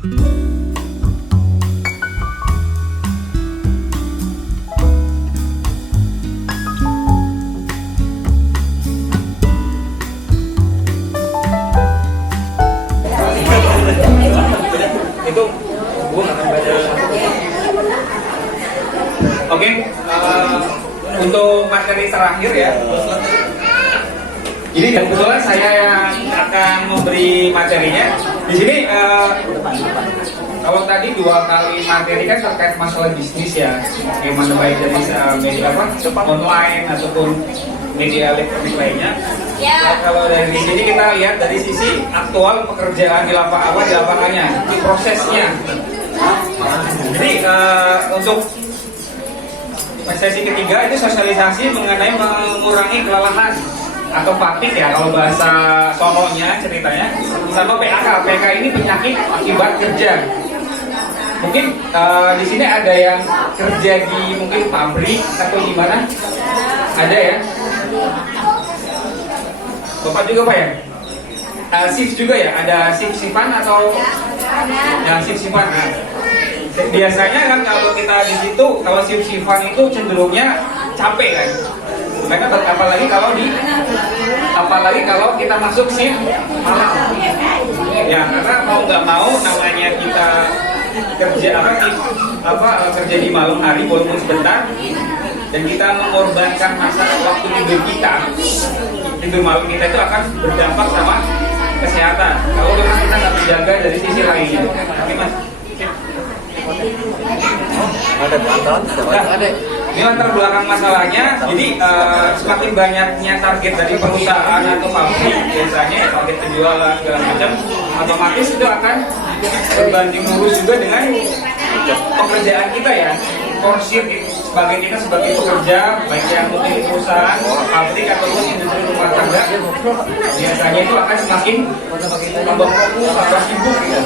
Itu gue akan baca. Oke, untuk materi terakhir ya. Jadi kebetulan saya yang akan memberi materinya. Di sini kalau tadi 2 kali materi kan terkait masalah bisnis ya, bagaimana baik dari media online ataupun media elektronik lainnya. Nah, kalau dari sini kita lihat dari sisi aktual pekerjaan di lapangannya, di prosesnya. Jadi untuk sesi ketiga itu sosialisasi mengenai mengurangi kelelahan atau fatigue ya kalau bahasa Solonya ceritanya, sama PAK. PK ini penyakit akibat kerja. Mungkin di sini ada yang kerja di mungkin pabrik atau gimana? Ada ya? Bapak juga Pak ya? Shift juga ya? Ada shift-shiftan atau? Ya, shift-shiftan. Biasanya kan kalau kita di situ, kalau shift-shiftan itu cenderungnya capek kan? Karena apalagi kalau kita masuk shift malam. Ya, karena mau nggak mau namanya kita kerja kerja di malam hari walaupun sebentar, dan kita mengorbankan masa waktu tidur malam kita itu akan berdampak sama kesehatan kalau kita nggak menjaga dari sisi lainnya. Oke Mas. Ada bantuan? Ada. Ini latar belakang masalahnya. Jadi semakin banyaknya target dari perusahaan atau pabrik, biasanya target penjualan segala macam, otomatis itu akan berbanding lurus juga dengan pekerjaan kita ya. Porsir kita sebagai pekerja, baik yang mungkin di perusahaan, pabrik ataupun industri rumah tangga, biasanya itu akan semakin tambah fokus, tambah sibuk gitu.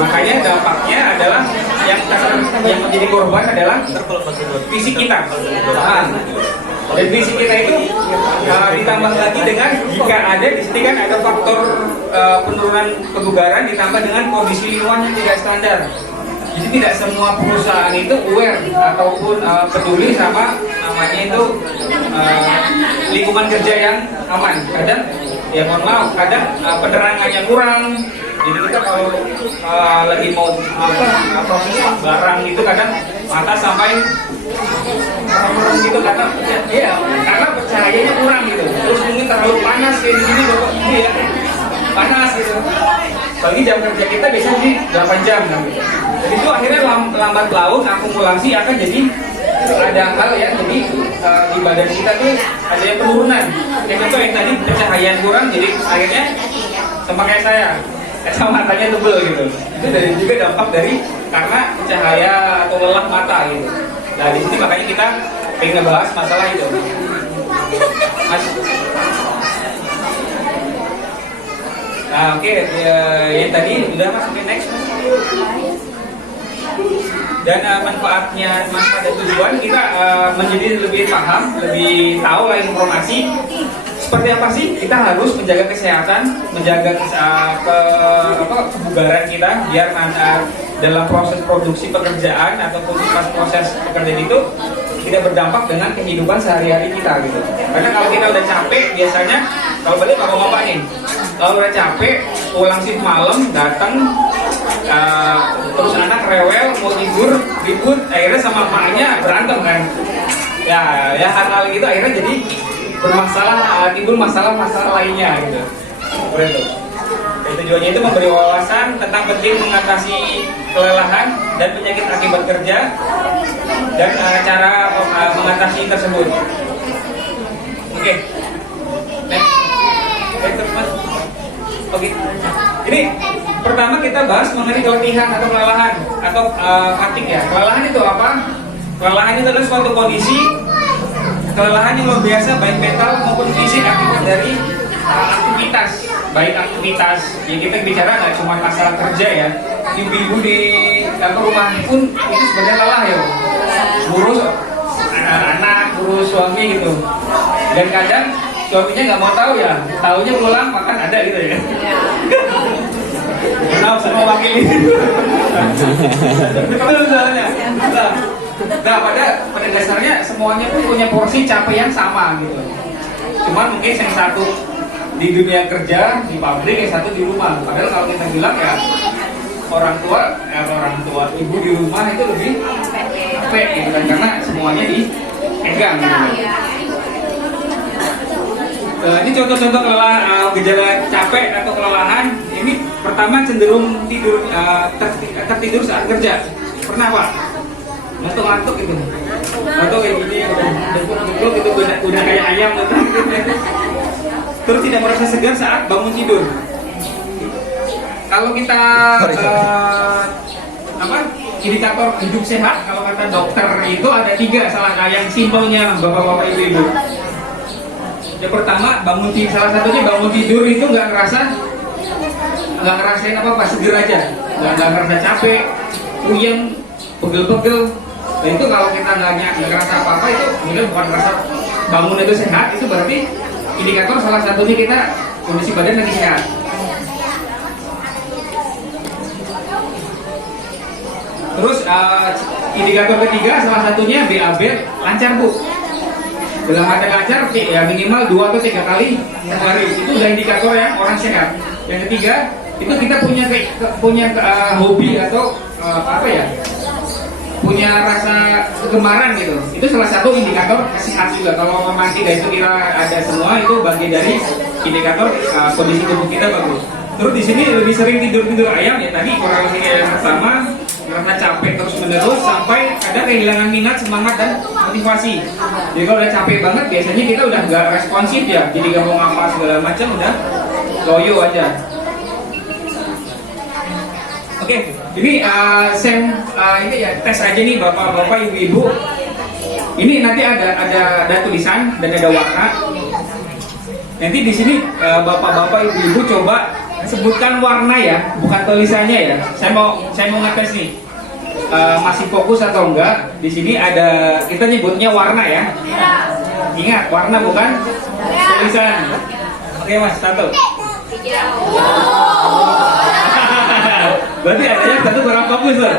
Makanya dampaknya adalah yang menjadi korban adalah fisik kita. Dan fisik kita itu ditambah lagi dengan jika ada di sini kan ada faktor penurunan kebugaran ditambah dengan kondisi lingkungan yang tidak standar. Jadi tidak semua perusahaan itu aware ataupun peduli sama namanya itu lingkungan kerja yang aman. Kadang ya mohon maaf, kadang penerangannya kurang. Jadi kita kalau lagi mau proses barang itu kadang mata sampai gitu karena cahayanya kurang gitu. Terus mungkin terlalu panas kayak di sini bapak ini ya, panas gitu. Bagi jam kerja kita biasanya di 8 jam gitu. Jadi itu akhirnya lambat laun akumulasi akan jadi ada hal ya, jadi di badan kita tuh ada yang penurunan. Yang contoh yang tadi pencahayaan kurang, jadi akhirnya sama kayak saya, kacamatanya tebel gitu. Itu dari juga dampak dari karena cahaya atau lelah mata gitu. Nah di sini makanya kita pengen ngebahas masalah itu. Mas. Nah oke, yang tadi udah Mas, oke next. Dan manfaat dan tujuan kita menjadi lebih paham, lebih tahu lah informasi seperti apa sih kita harus menjaga kesehatan, menjaga kebugaran kita biar dalam proses produksi pekerjaan ataupun pas proses pekerjaan itu tidak berdampak dengan kehidupan sehari-hari kita gitu. Karena kalau kita udah capek biasanya kalau balik bapak-bapak nih, kalau udah capek pulang shift malam datang terus anak rewel mau tidur ribut akhirnya sama emaknya berantem kan ya hal-hal gitu akhirnya jadi bermasalah, timbul masalah-masalah lainnya gitu. Betul. Tujuannya itu memberi wawasan tentang penting mengatasi kelelahan dan penyakit akibat kerja dan cara mengatasi tersebut. Oke. Next. Terus Mas. Oke. Ini pertama kita bahas mengenai keletihan atau kelelahan atau fatigue ya. Kelelahan itu apa? Kelelahan itu adalah suatu kondisi kelelahan yang luar biasa baik mental maupun fisik akibat dari aktivitas, baik aktivitas yang kita bicara nggak cuma masalah kerja ya. Ibu-ibu di rumah pun itu sebenarnya lelah ya, ngurus anak-anak, ngurus suami gitu. Dan kadang suaminya nggak mau tahu ya, taunya pulang makan ada gitu ya. Nggak usah mewakili. Betul soalnya. Nah, pada dasarnya semuanya tuh punya porsi capek yang sama gitu. Cuman mungkin yang satu di dunia kerja di pabrik, yang satu di rumah. Padahal kalau kita bilang ya orang tua ibu di rumah itu lebih capek gitu kan, karena semuanya dipegang gitu. Ini contoh-contoh gejala capek atau kelelahan. Ini pertama cenderung tertidur saat kerja. Pernah Pak? Ngantuk-ngantuk gitu. Atau kayak gini duduk gitu udah kayak ayam gitu. Terus tidak merasa segar saat bangun tidur. Kalau kita indikator hidup sehat, kalau kata dokter itu ada 3 salah yang simpelnya bapak-bapak ibu-ibu. Yang pertama salah satunya bangun tidur itu nggak ngerasain apa-apa, seger aja, nggak ngerasa capek, puyeng, pegel-pegel. Dan itu kalau kita nggak ngerasa apa-apa itu kemudian bukan ngerasa bangun itu sehat, itu berarti indikator salah satunya kita kondisi badan lagi sehat. Terus indikator ketiga salah satunya BAB lancar Bu. Dalam ada lancar ya minimal 2 atau 3 kali sehari. Itu udah indikator ya orang sehat. Yang ketiga itu kita punya hobi atau punya rasa kegemaran gitu. Itu salah satu indikator sehat juga. Kalau memang tidak itu kira ada semua, itu bagian dari indikator kondisi tubuh kita bagus. Terus di sini lebih sering tidur ayam ya tadi kurang lebih yang pertama, karena capek terus menerus sampai ada kehilangan minat, semangat dan motivasi. Jadi kalau udah capek banget biasanya kita udah nggak responsif ya, jadi nggak mau ngapa segala macam, udah loyo aja. Oke, ini ini ya tes aja nih bapak-bapak, ibu-ibu. Ini nanti ada tulisan dan ada warna. Nanti di sini bapak-bapak, ibu-ibu coba sebutkan warna ya, bukan tulisannya ya. Saya mau ngetes nih. Masih fokus atau enggak? Di sini ada, kita nyebutnya warna ya. Ingat, warna bukan tulisan. Oke Mas, 1. Berarti ada yang satu kurang fokus loh.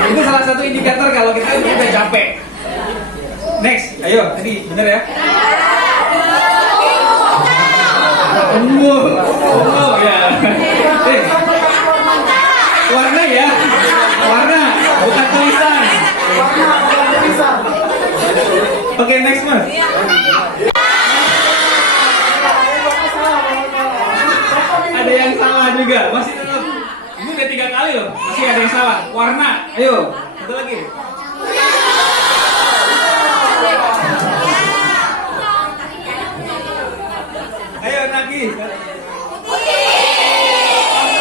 Itu salah satu indikator kalau kita udah capek. Next, ayo, tadi bener ya. Oh ya. Warna ya, warna bukan tulisan. Oke, next Mas. Ada yang salah juga, masih tetap. Ini udah 3 kali loh, masih ada yang salah. Warna, ayo, satu lagi. Ayo lagi.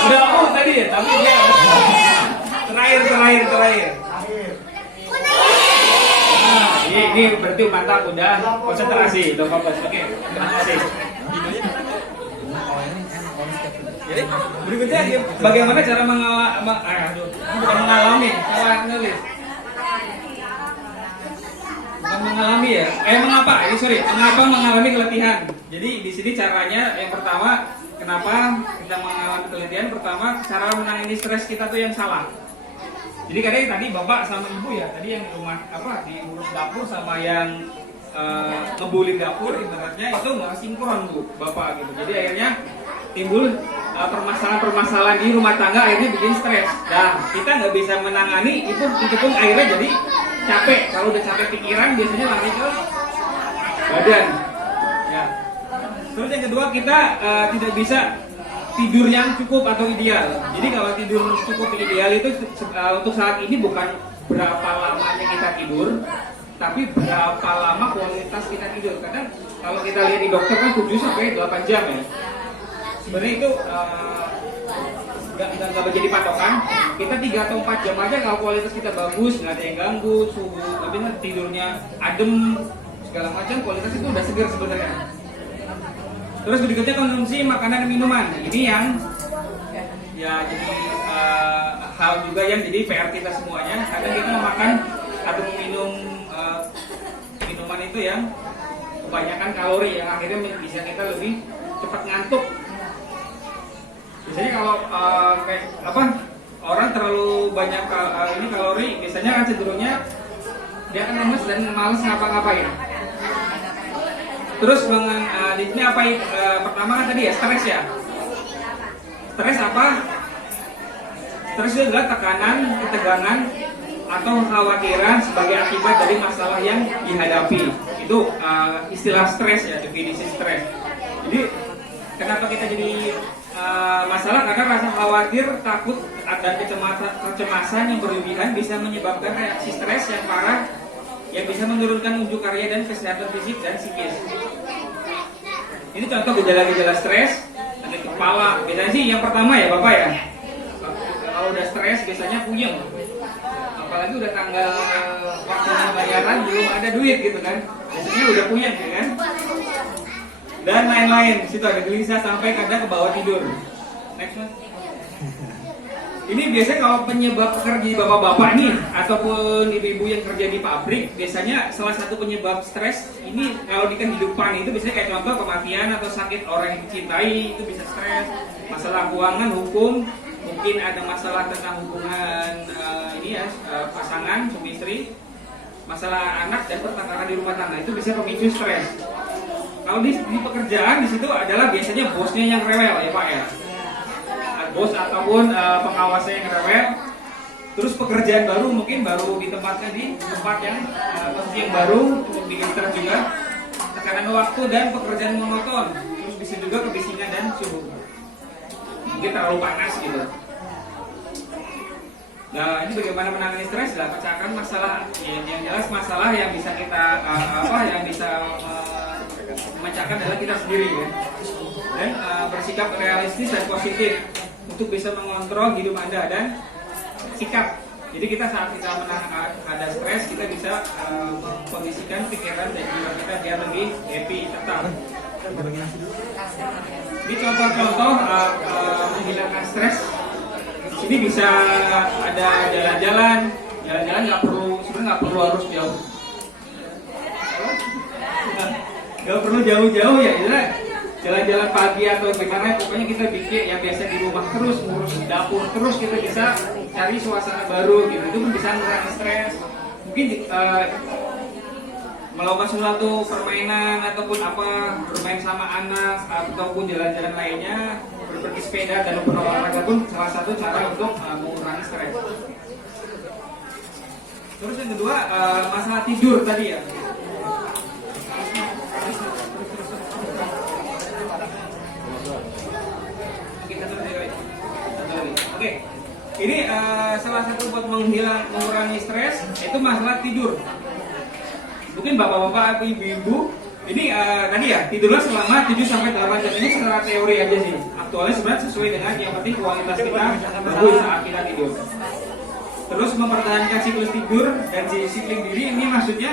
Udah mau tadi ya, tapi dia terakhir. Nah, ini berarti mantap, udah konsentrasi, udah fokus. Oke, terima kasih. Jadi berikutnya bagaimana cara mengalami ya? Mengapa mengalami keletihan? Jadi di sini caranya yang pertama, kenapa kita mengalami keletihan? Pertama, cara menangani stres kita tuh yang salah. Jadi kadang tadi bapak sama ibu ya, tadi yang di rumah diurus dapur sama yang ngebully dapur, ibaratnya itu nggak sinkron Bu, bapak gitu. Jadi akhirnya timbul permasalahan-permasalahan di rumah tangga, akhirnya bikin stres. Nah, kita nggak bisa menangani itu pun akhirnya jadi capek. Kalau udah capek pikiran biasanya lari ke badan. Ya. Terus yang kedua, kita tidak bisa tidur yang cukup atau ideal. Jadi kalau tidur cukup ideal itu untuk saat ini bukan berapa lamanya kita tidur, tapi berapa lama kualitas kita tidur. Kadang kalau kita lihat di dokter kan 7 sampai 8 jam ya. Sebenarnya itu nggak menjadi patokan. Kita 3 atau 4 jam aja kalau kualitas kita bagus, nggak ada yang ganggu, suhu, tidurnya adem, segala macam, kualitas itu udah segar sebenarnya. Terus berikutnya konsumsi makanan dan minuman. Ini yang ya jadi hal juga yang jadi PR kita semuanya. Kadang kita makan atau minum minuman itu yang kebanyakan kalori yang akhirnya bisa kita lebih cepat ngantuk. Biasanya kalau kayak apa orang terlalu banyak ini kalori, biasanya kan cenderungnya dia akan lemes dan malas ngapa-ngapain. Terus di sini apa? Pertama kan tadi ya stres ya. Stres apa? Stres itu adalah tekanan, ketegangan, atau kekhawatiran sebagai akibat dari masalah yang dihadapi. Itu istilah stres ya, definisi stres. Jadi kenapa kita jadi masalah? Karena rasa khawatir, takut, dan kecemasan yang berlebihan bisa menyebabkan reaksi stres yang parah yang bisa menurunkan unjuk karya dan kesehatan fisik dan psikis. Ini contoh gejala-gejala stres. Sakit kepala, biasanya sih yang pertama ya Bapak ya. Kalau udah stres biasanya puyeng. Apalagi udah tanggal waktu bayaran belum ada duit gitu kan. Biasanya udah puyeng ya kan. Dan lain-lain. Situ ada gelisah sampai kadang ke bawah tidur. Next one. Ini biasanya kalau penyebab kerja bapak-bapak nih ataupun ibu-ibu yang kerja di pabrik, biasanya salah satu penyebab stres ini kalau di kehidupan itu biasanya kayak contoh kematian atau sakit orang yang dicintai itu bisa stres. Masalah keuangan, hukum, mungkin ada masalah tentang hubungan pasangan suami istri, masalah anak dan pertengkaran di rumah tangga itu bisa pemicu stres. Kalau di pekerjaan di situ adalah biasanya bosnya yang rewel ya Pak ya. Bos ataupun pengawasnya yang rewel. Terus pekerjaan baru mungkin baru ditempatkan di tempat yang posisi yang baru untuk bikin stres juga. Tekanan waktu dan pekerjaan monoton. Terus bisa juga kebisingan dan suhu. Mungkin terlalu panas gitu. Nah ini bagaimana menangani stres? Lah pecahkan masalah yang jelas masalah yang bisa kita yang bisa memecahkan adalah kita sendiri ya. Dan bersikap realistis dan positif untuk bisa mengontrol hidup Anda dan sikap. Jadi kita saat kita ada stres, kita bisa kondisikan pikiran dan jiwa kita biar lebih happy tetap. Ini contoh-contoh menghilangkan stres. Sini bisa ada jalan-jalan nggak perlu harus jauh. Nggak perlu jauh-jauh ya, jalan-jalan pagi atau gimana, pokoknya kita bikin yang biasa di rumah terus, ngurus dapur terus, kita bisa cari suasana baru gitu, itu pun bisa mengurangi stres. Mungkin melakukan suatu permainan ataupun bermain sama anak ataupun jalan-jalan lainnya, berpergi sepeda dan berolahraga pun salah satu cara untuk mengurangi stres. Terus yang kedua masalah tidur tadi ya. Oke, ini salah satu buat mengurangi stres itu masalah tidur. Mungkin bapak-bapak atau ibu-ibu ini tadi ya tidurlah selama 7-8 jam ini secara teori aja sih. Aktualnya sebenarnya sesuai dengan yang penting kualitas kita bagus saat kita tidur. Terus mempertahankan siklus tidur dan disiplin diri ini maksudnya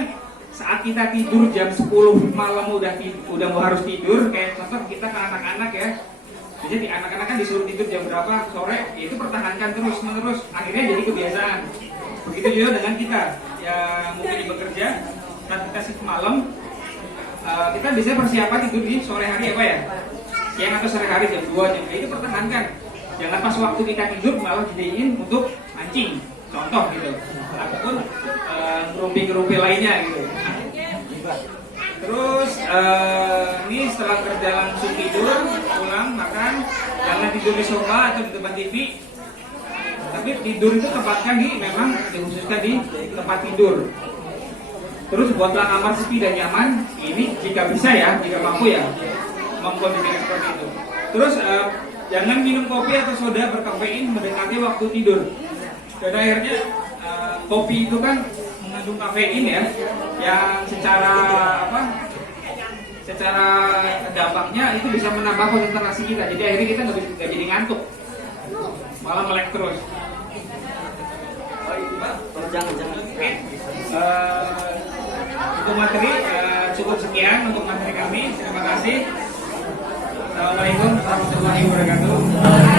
saat kita tidur jam 10 malam udah mau harus tidur, kayak contoh kita ke anak-anak ya. Jadi anak-anak kan disuruh tidur jam berapa sore, ya itu pertahankan terus-menerus, akhirnya jadi kebiasaan. Begitu juga dengan kita yang mungkin bekerja, saat kita shift malam, kita bisa persiapan tidur di sore hari apa ya? Siang atau sore hari jam 2 jam, itu pertahankan. Jangan pas waktu kita tidur malah jadiin untuk mancing, contoh gitu, ataupun ngerumpi lainnya gitu. Terus ini setelah kerja langsung tidur, pulang makan, jangan tidur di sofa atau di tempat TV. Tapi tidur itu tempatkan memang dikhususkan di tempat tidur. Terus buatlah kamar sepi dan nyaman. Ini jika bisa ya, jika mampu ya, mengkondisikan seperti itu. Terus jangan minum kopi atau soda berkafein mendekati waktu tidur. Dan akhirnya kopi itu kan mengandung kafein ya, yang secara dampaknya itu bisa menambah konsentrasi kita. Jadi akhirnya kita nggak jadi ngantuk, malah melek terus. Jangan. Oke. Untuk materi cukup sekian untuk materi kami. Terima kasih. Assalamualaikum warahmatullahi wabarakatuh.